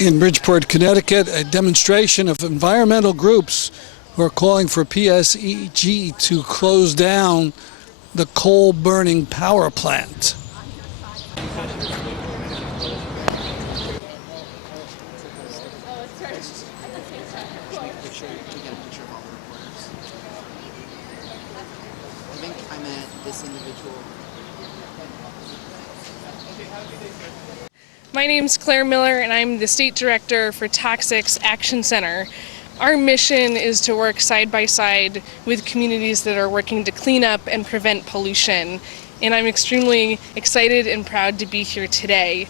In Bridgeport, Connecticut, a demonstration of environmental groups who are calling for PSEG to close down the coal-burning power plant. My name's Claire Miller, and I'm the State Director for Toxics Action Center. Our mission is to work side by side with communities that are working to clean up and prevent pollution, and I'm extremely excited and proud to be here today.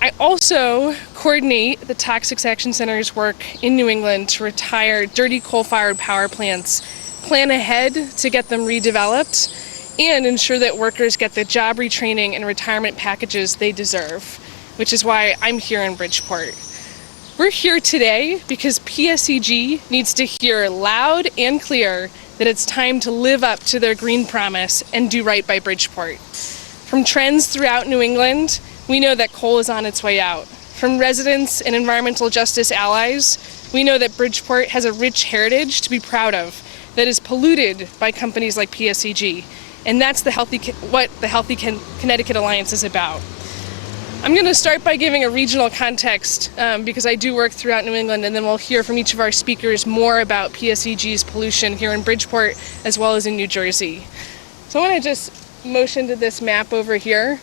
I also coordinate the Toxics Action Center's work in New England to retire dirty coal-fired power plants, plan ahead to get them redeveloped, and ensure that workers get the job retraining and retirement packages they deserve, which is why I'm here in Bridgeport. We're here today because PSEG needs to hear loud and clear that it's time to live up to their green promise and do right by Bridgeport. From trends throughout New England, we know that coal is on its way out. From residents and environmental justice allies, we know that Bridgeport has a rich heritage to be proud of that is polluted by companies like PSEG. And that's what the Healthy Connecticut Alliance is about. I'm going to start by giving a regional context because I do work throughout New England, and then we'll hear from each of our speakers more about PSEG's pollution here in Bridgeport as well as in New Jersey. So I want to just motion to this map over here.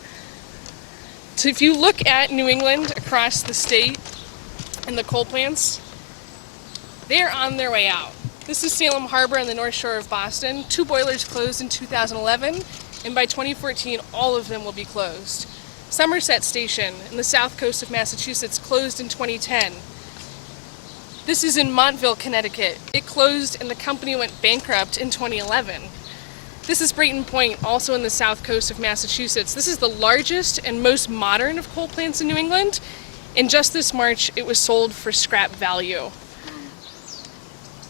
So if you look at New England across the state and the coal plants, they are on their way out. This is Salem Harbor on the North Shore of Boston. 2 boilers closed in 2011, and by 2014, all of them will be closed. Somerset Station in the south coast of Massachusetts closed in 2010. This is in Montville, Connecticut. It closed and the company went bankrupt in 2011. This is Brayton Point, also in the south coast of Massachusetts. This is the largest and most modern of coal plants in New England, and just this March it was sold for scrap value.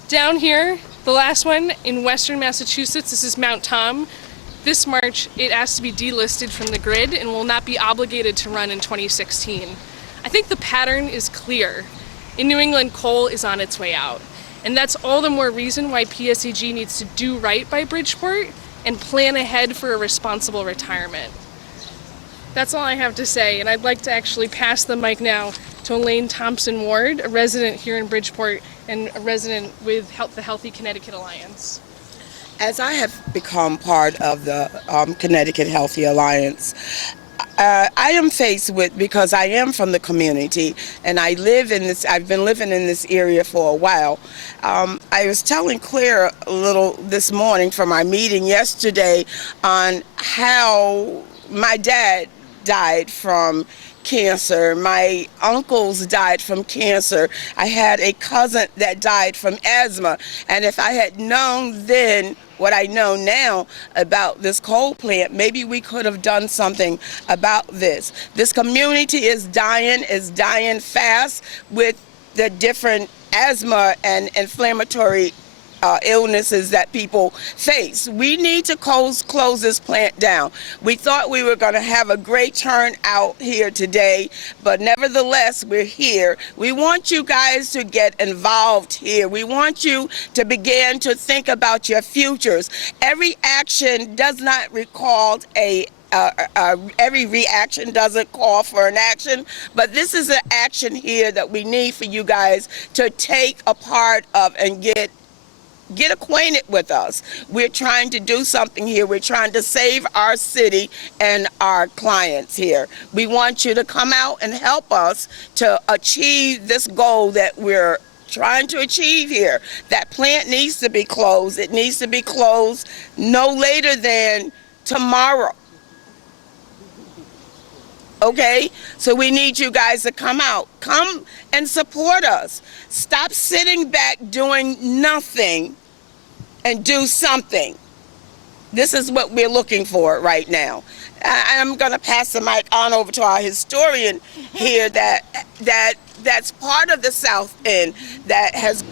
Down here, the last one in western Massachusetts, this is Mount Tom. This March, it asked to be delisted from the grid and will not be obligated to run in 2016. I think the pattern is clear. In New England, coal is on its way out. And that's all the more reason why PSEG needs to do right by Bridgeport and plan ahead for a responsible retirement. That's all I have to say, and I'd like to actually pass the mic now to Elaine Thompson-Ward, a resident here in Bridgeport and a resident with the Healthy Connecticut Alliance. As I have become part of the Connecticut Healthy Alliance, I am faced with, because I am from the community and I've been living in this area for a while. I was telling Claire a little this morning from our meeting yesterday on how my dad died from cancer. My uncles died from cancer. I had a cousin that died from asthma. And if I had known then what I know now about this coal plant, maybe we could have done something about this. This community is dying fast with the different asthma and inflammatory illnesses that people face. We need to close this plant down. We thought we were going to have a great turnout here today, but nevertheless, we're here. We want you guys to get involved here. We want you to begin to think about your futures. Every action does not recall every reaction doesn't call for an action, but this is an action here that we need for you guys to take a part of and get acquainted with us. We're trying to do something here. We're trying to save our city and our clients here. We want you to come out and help us to achieve this goal that we're trying to achieve here. That plant needs to be closed. It needs to be closed no later than tomorrow. Okay, so we need you guys to come out. Come and support us. Stop sitting back doing nothing and do something. This is what we're looking for right now. I'm going to pass the mic on over to our historian here that's part of the South End that has,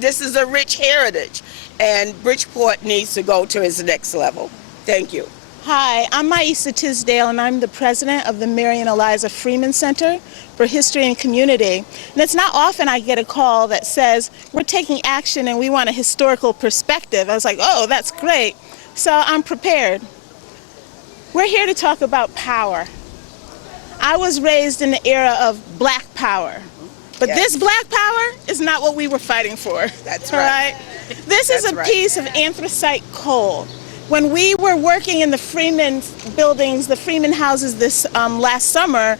this is a rich heritage, and Bridgeport needs to go to its next level. Thank you. Hi, I'm Maisa Tisdale, and I'm the president of the Mary and Eliza Freeman Center for History and Community. And it's not often I get a call that says, we're taking action and we want a historical perspective. I was like, oh, that's great. So I'm prepared. We're here to talk about power. I was raised in the era of black power. But Yes. this black power is not what we were fighting for. That's all right. This is That's a right. piece of anthracite coal. When we were working in the Freeman buildings, the Freeman houses this last summer,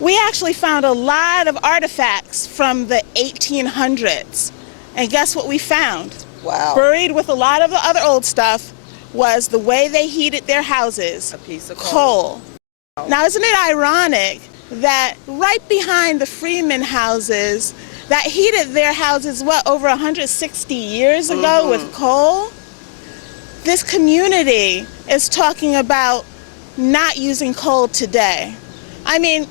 we actually found a lot of artifacts from the 1800s. And guess what we found? Wow. Buried with a lot of the other old stuff was the way they heated their houses. A piece of coal. Now, isn't it ironic that right behind the Freeman houses that heated their houses, over 160 years ago with coal? This community is talking about not using coal today. I mean,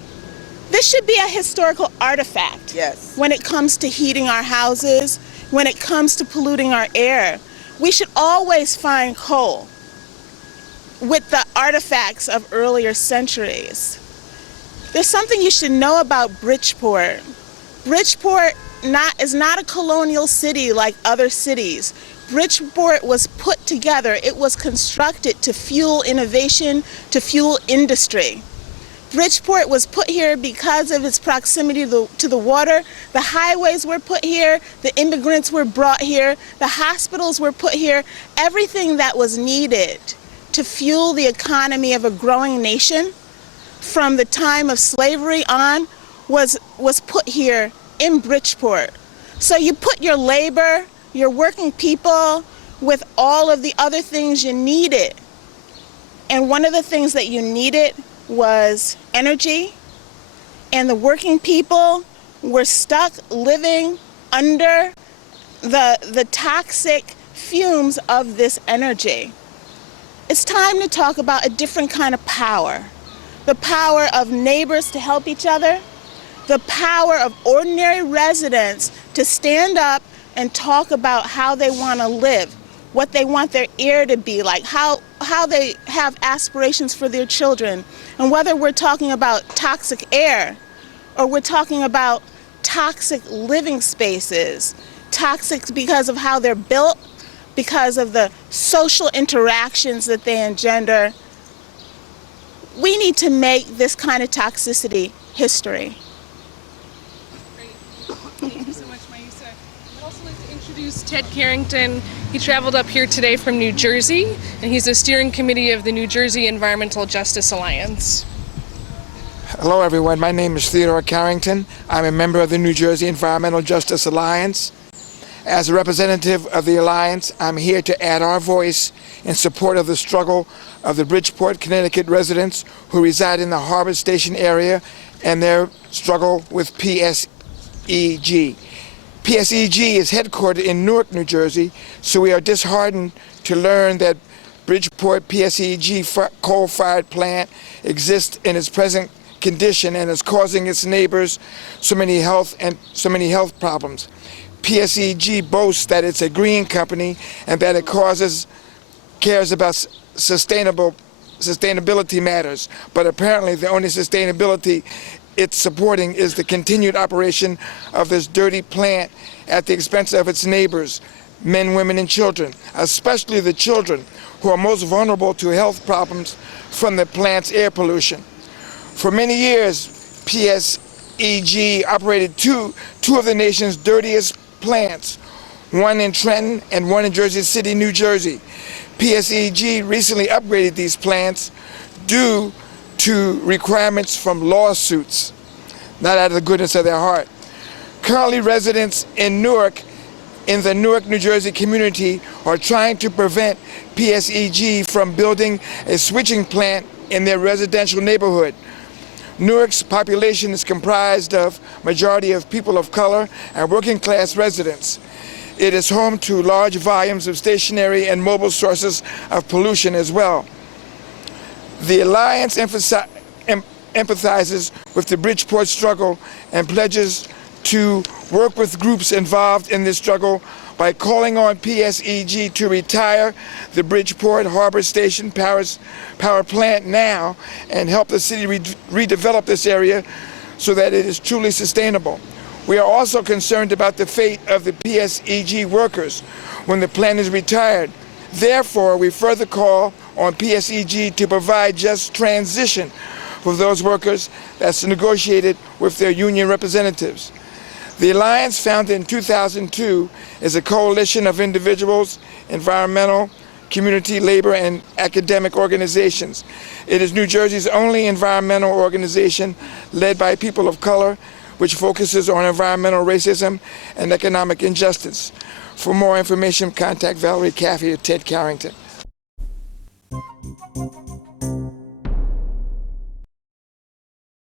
this should be a historical artifact. Yes. When it comes to heating our houses, when it comes to polluting our air. We should always find coal with the artifacts of earlier centuries. There's something you should know about Bridgeport. Bridgeport is not a colonial city like other cities. Bridgeport was put together, it was constructed to fuel innovation, to fuel industry. Bridgeport was put here because of its proximity to the water. The highways were put here, the immigrants were brought here, the hospitals were put here. Everything that was needed to fuel the economy of a growing nation from the time of slavery on was put here in Bridgeport. So you put your labor, your working people with all of the other things you needed. And one of the things that you needed was energy, and the working people were stuck living under the toxic fumes of this energy. It's time to talk about a different kind of power. The power of neighbors to help each other, the power of ordinary residents to stand up and talk about how they want to live, what they want their air to be like, how they have aspirations for their children. And whether we're talking about toxic air or we're talking about toxic living spaces, toxic because of how they're built, because of the social interactions that they engender, we need to make this kind of toxicity history. Thank you so much, Maisa. I'd also like to introduce Ted Carrington. He traveled up here today from New Jersey, and he's a steering committee of the New Jersey Environmental Justice Alliance. Hello, everyone. My name is Theodore Carrington. I'm a member of the New Jersey Environmental Justice Alliance. As a representative of the Alliance, I'm here to add our voice in support of the struggle of the Bridgeport, Connecticut residents who reside in the Harbor Station area and their struggle with PSEG. PSEG is headquartered in Newark, New Jersey, so we are disheartened to learn that Bridgeport PSEG coal-fired plant exists in its present condition and is causing its neighbors so many health problems. PSEG boasts that it's a green company and that it cares about sustainability matters, but apparently the only sustainability it's supporting is the continued operation of this dirty plant at the expense of its neighbors, men, women, and children, especially the children who are most vulnerable to health problems from the plant's air pollution. For many years, PSEG operated two of the nation's dirtiest plants, one in Trenton and one in Jersey City, New Jersey. PSEG recently upgraded these plants due to requirements from lawsuits, not out of the goodness of their heart. Currently, residents in the Newark, New Jersey community are trying to prevent PSEG from building a switching plant in their residential neighborhood. Newark's population is comprised of majority of people of color and working class residents. It is home to large volumes of stationary and mobile sources of pollution as well. The Alliance empathizes with the Bridgeport struggle and pledges to work with groups involved in this struggle by calling on PSEG to retire the Bridgeport Harbor Station power plant now and help the city redevelop this area so that it is truly sustainable. We are also concerned about the fate of the PSEG workers when the plant is retired. Therefore, we further call on PSEG to provide just transition for those workers that's negotiated with their union representatives. The Alliance, founded in 2002, is a coalition of individuals, environmental, community, labor, and academic organizations. It is New Jersey's only environmental organization led by people of color, which focuses on environmental racism and economic injustice. For more information, contact Valerie Caffey or Ted Carrington.